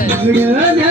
哎。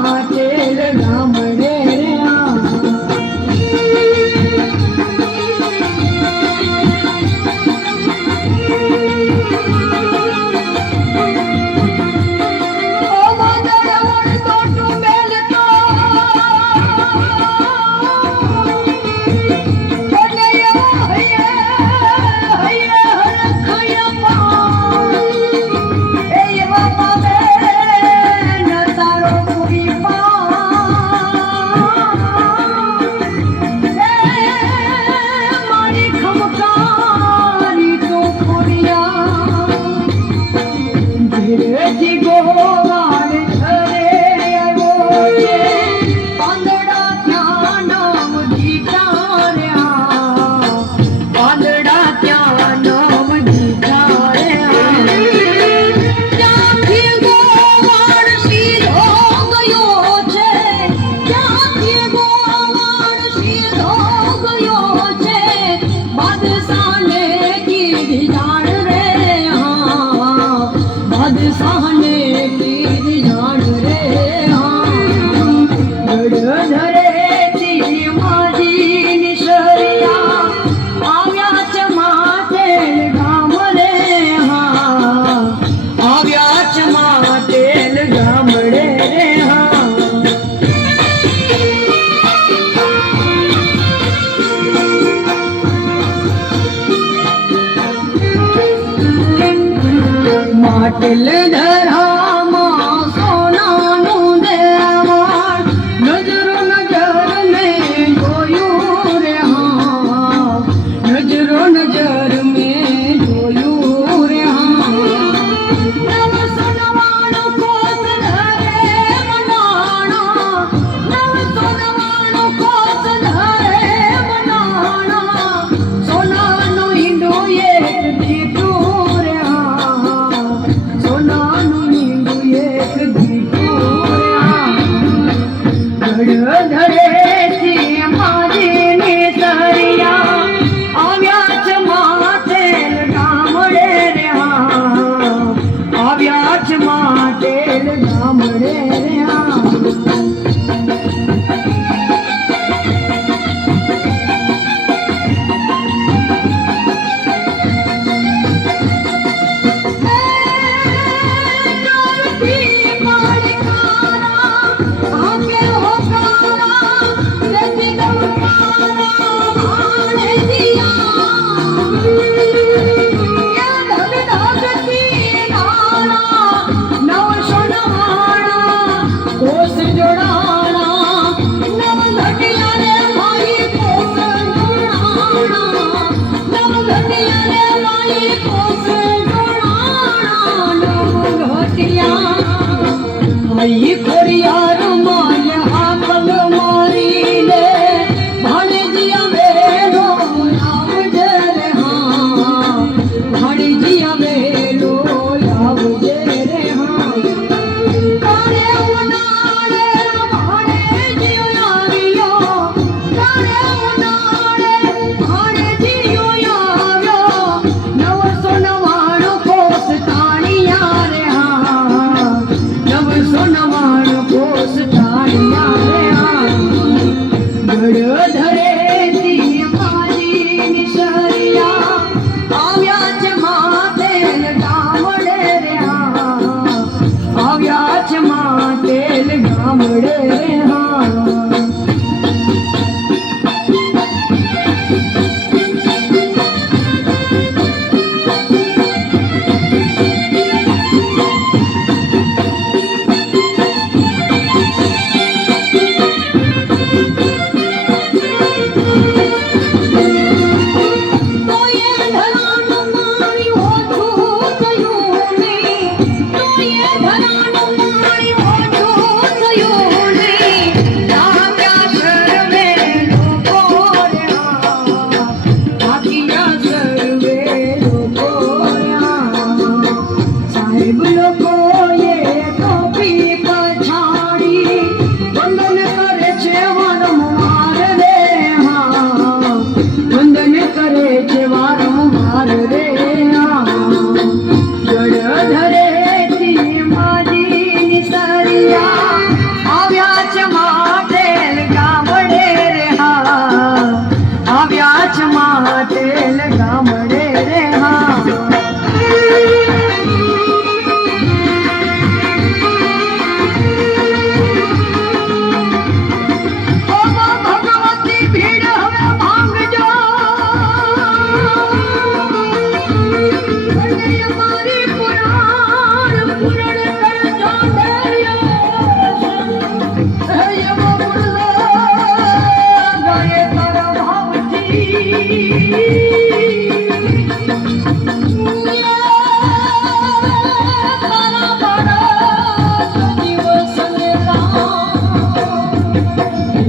மாற்ற விடுவதா Holy Ghost.